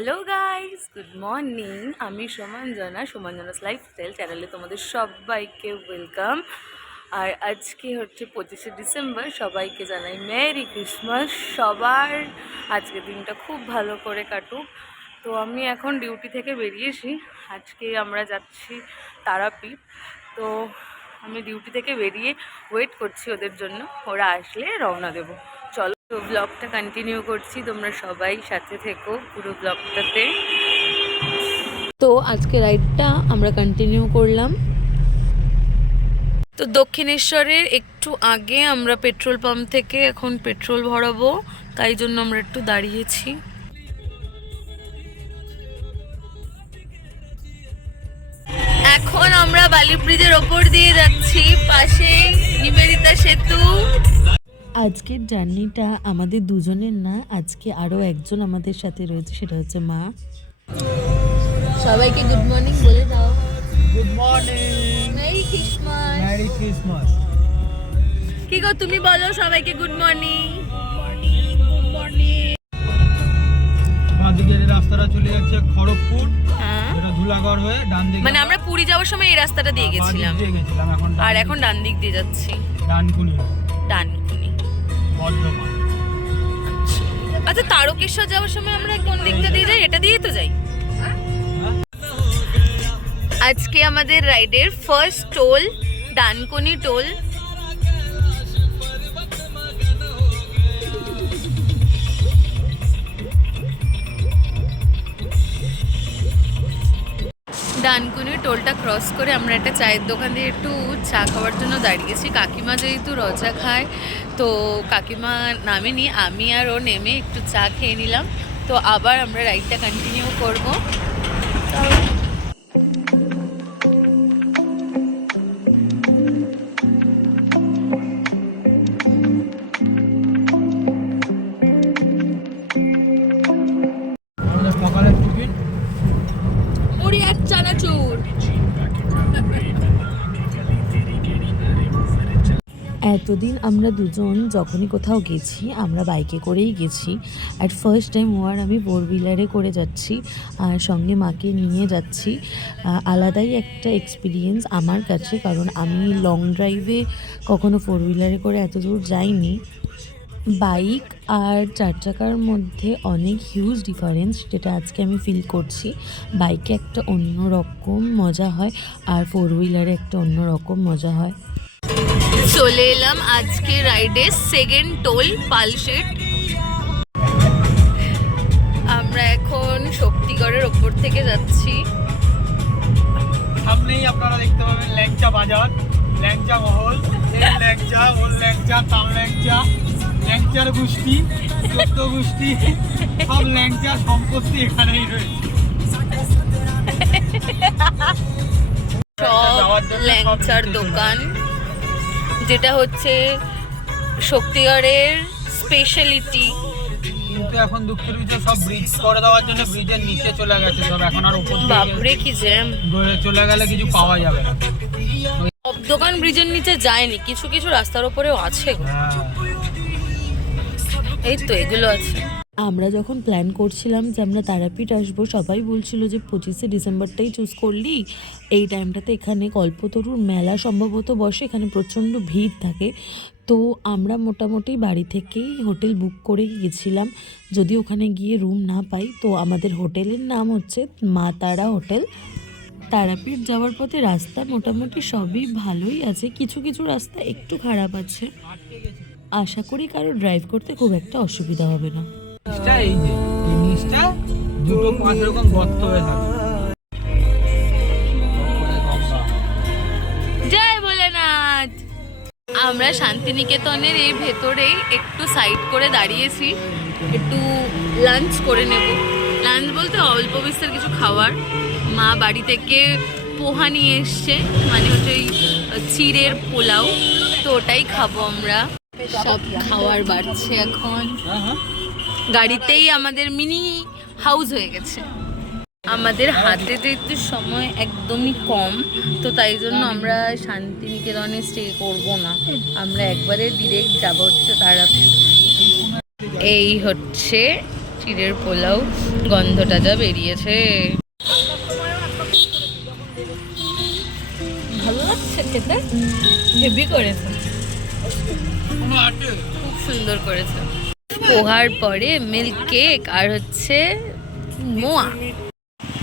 Hello guys, good morning. আমি সোমাঞ্জনাস lifestyle চ্যানেলে তোমাদের সবাইকে ওয়েলকাম। আর আজকে হচ্ছে 25শে ডিসেম্বর। সবাইকে জানাই মেরি ক্রিসমাস। সবার আজকে দিনটা খুব ভালো করে কাটুক। তো আমি এখন ডিউটি থেকে বেরিয়েছি। আজকে আমরা যাচ্ছি তারাপীঠ। তো আমি ডিউটি থেকে বেরিয়ে ওয়েট করছি ওদের জন্য, ওরা আসলে রওনা দেবো। চলো, তো ব্লগটা কন্টিনিউ করছি, তোমরা সবাই সাথে থেকো পুরো ব্লগটাতে। তো আজকে রাইডটা আমরা কন্টিনিউ করলাম। তো দক্ষিণেশ্বরের একটু আগে আমরা পেট্রোল পাম্প থেকে এখন পেট্রোল ভরাবো, তাই জন্য আমরা একটু দাঁড়িয়েছি। এখন আমরা বালি ব্রিজের ওপর দিয়ে যাচ্ছি, পাশে নিবেদিতা সেতু। আজকের জার্নিটা আমাদের দুজনের না, আজকে আরও একজন আমাদের সাথে রয়েছে, সেটা হচ্ছে মা। সবাইকে গুড মর্নিং বলে দাও। Good morning, merry Christmas. Merry Christmas. কি গো, তুমি বলো সবাইকে গুড মর্নিং। বাঁদিকে যে রাস্তাটা চলে যাচ্ছে খড়গপুর, হ্যাঁ, এটা ধুলাগড় হয়ে ডান দিকে, মানে আমরা পুরী যাওয়ার সময় এই রাস্তাটা দিয়ে গেছিলাম, এখন আর এখন ডান দিক দিয়ে যাচ্ছি, ডানকুনি ডানকুনি। বর্ধমান। আচ্ছা, তারকেশ্বর যাওয়ার সময় আমরা কোন দিকটা দিয়ে যাই? এটা দিয়েই তো যাই। আজকে আমাদের রাইডের first toll Dankuni toll. Dankuni টোলটা ক্রস করে আমরা একটা চায়ের দোকান দিয়ে একটু চা খাওয়ার জন্য দাঁড়িয়েছি। কাকিমা যেহেতু রচা খায়, তো কাকিমা নামেনি, আমি আর ও নেমে একটু চা খেয়ে নিলাম। তো আবার আমরা রাইডটা কন্টিনিউ করবো। আমাদের সকালের টিফিন মুড়ি আর চানাচুর। এতদিন আমরা দুজন যখনই কোথাও গেছি আমরা বাইকে করেই গেছি। অ্যাট ফার্স্ট টাইম ও আর আমি ফোর হুইলারে করে যাচ্ছি, আর সঙ্গে মাকে নিয়ে যাচ্ছি। আলাদাই একটা এক্সপিরিয়েন্স আমার কাছে, কারণ আমি লং ড্রাইভে কখনো ফোর হুইলারে করে এত দূর যাইনি। বাইক আর চার চাকার মধ্যে অনেক হিউজ ডিফারেন্স, যেটা আজকে আমি ফিল করছি। বাইকে একটা অন্য রকম মজা হয়, আর ফোর হুইলারে একটা অন্য রকম মজা হয়। চলে এলাম আজকে রাইডের সেকেন্ড টোল পালশেট। আমরা এখন শক্তিগড়ের ওপর থেকে যাচ্ছি। সামনেই আপনারা দেখতে পাবেন ল্যাংচা বাজার, ল্যাংচা মহল, এই ল্যাংচা, ওর ল্যাংচা, তার ল্যাংচা, ল্যাংচার গোষ্ঠী, 14 গোষ্ঠী, সব ল্যাংচা সম্পত্তি এখানেই রয়েছে। সব ল্যাংচার দোকান, যেটা হচ্ছে শক্তিগড়ের স্পেশালিটি। কিন্তু এখন দুঃখের বিষয় সব ব্রিজ করে দেওয়ার জন্য ব্রিজের নিচে চলে গেছে সব, এখন আর উপর বাপরে কি জ্যাম! চলে গেলে কিছু পাওয়া যাবে না। সব দোকান ব্রিজের নিচে যায়নি, কিছু কিছু রাস্তার উপরেও আছে। এই তো এগুলো আছে। আমরা যখন প্ল্যান করছিলাম যে আমরা তারাপীঠ আসবো, সবাই বলছিল যে 25শে ডিসেম্বরটাই চুজ করলি, এই টাইমটাতে এখানে কল্পতরুর মেলা সম্ভবত বসে, এখানে প্রচণ্ড ভিড় থাকে। তো আমরা মোটামুটি বাড়ি থেকেই হোটেল বুক করে গেছিলাম, যদি ওখানে গিয়ে রুম না পাই। তো আমাদের হোটেলের নাম হচ্ছে মা তারা হোটেল। তারাপীঠ যাওয়ার পথে রাস্তা মোটামুটি সবই ভালোই আছে, কিছু কিছু রাস্তা একটু খারাপ আছে। আশা করি কারো ড্রাইভ করতে খুব একটা অসুবিধা হবে না। এই যে এই নিচটা দুটো পাঁচ রকম গর্ত হয়ে থাকে। জয় ভোলেনাথ। আমরা শান্তিনিকেতনের এই ভেতরেই একটু সাইড করে দাঁড়িয়েছি, একটু লাঞ্চ করে নেব। লাঞ্চ বলতে অল্প বিস্তর কিছু খাবার। মা বাড়ি থেকে পোহা নিয়ে এসছে, মানে হচ্ছে ওই চিড়ের পোলাও, তো ওটাই খাবো আমরা। সব খাবার বাড়ছে এখন। গাড়িতেই আমাদের মিনি হাউস হয়ে গেছে। আমাদের হাতে যেহেতু সময় একদমই কম, তো তাই জন্য আমরা শান্তিনিকেতনে স্টে করব না, আমরা একবারে ডিরেক্ট যাব হচ্ছে তারাপীঠ। এই হচ্ছে ক্ষীরের পোলাও, গন্ধটা যা বেরিয়েছে, ভালো লাগছে খেতে, হেভি করেছে, খুব সুন্দর করেছে। পোহার পরে মিল্ক কেক আর হচ্ছে মোয়া।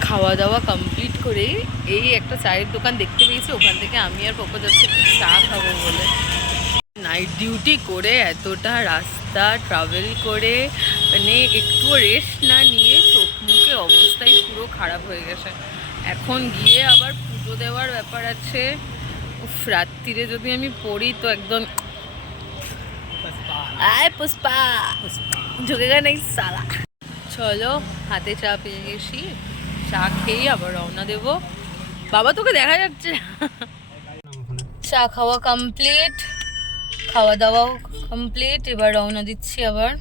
খাওয়া দাওয়া কমপ্লিট করে এই একটা চায়ের দোকান দেখতে পেয়েছি, ওখান থেকে আমি আর পকো যাচ্ছি একটু চা খাবো বলে। নাইট ডিউটি করে এতটা রাস্তা ট্রাভেল করে মানে একটু রেস্ট না নিয়ে চোখ মুখে অবস্থাই পুরো খারাপ হয়ে গেছে। এখন গিয়ে আবার পুজো দেওয়ার ব্যাপার আছে। উফ, রাত্রিরে যদি আমি পড়ি তো একদম আয় পুষ্পা ঝুঁকেগা নেই সালা। চলো, হাতে চা পেয়ে গেছি, চা খেয়ে আবার রওনা দেবো। বাবা তোকে দেখা যাচ্ছে। চা খাওয়া কমপ্লিট, খাওয়া দাওয়াও কমপ্লিট, এবার রওনা দিচ্ছি আবার।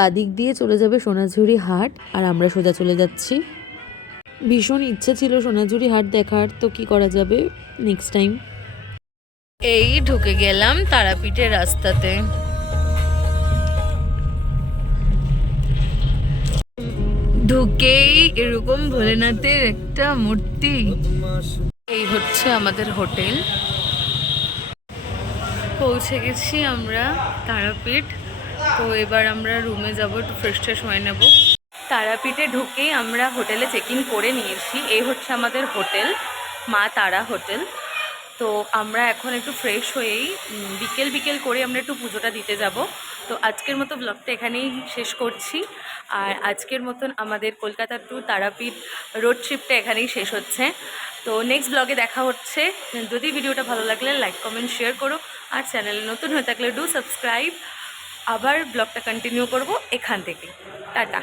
বাদিক দিয়ে চলে যাবে সোনাঝুরি হাট, আর আমরা সোজা চলে যাচ্ছি। ভীষণ ইচ্ছে ছিল সোনাঝুরি হাট দেখার, তো কি করা যাবে, নেক্সট টাইম। এই ঢুকে গেলাম তারাপীঠের রাস্তাতে। ঢুকেই এরকম ভোলেনাথের একটা মূর্তি। এই হচ্ছে আমাদের হোটেল, পৌঁছে গেছি আমরা তারাপীঠ। তো এবার আমরা রুমে যাব, একটু ফ্রেশ ট্রেশ হয়ে নেব। তারাপীঠে ঢুকেই আমরা হোটেলে চেক ইন করে নিয়েছি। এই হচ্ছে আমাদের হোটেল, মা তারা হোটেল। তো আমরা এখন একটু ফ্রেশ হয়েই বিকেল বিকেল করে আমরা একটু পুজোটা দিতে যাব। তো আজকের মতো ব্লগটা এখানেই শেষ করছি। আর আজকের মতন আমাদের কলকাতা টু তারাপীঠ রোড ট্রিপটা এখানেই শেষ হচ্ছে। তো নেক্সট ব্লগে দেখা হচ্ছে। যদি ভিডিওটা ভালো লাগলে লাইক কমেন্ট শেয়ার করো, আর চ্যানেলে নতুন হয়ে থাকলে ডু সাবস্ক্রাইব। আবার ব্লগটা কন্টিনিউ করব এখান থেকে। টাটা।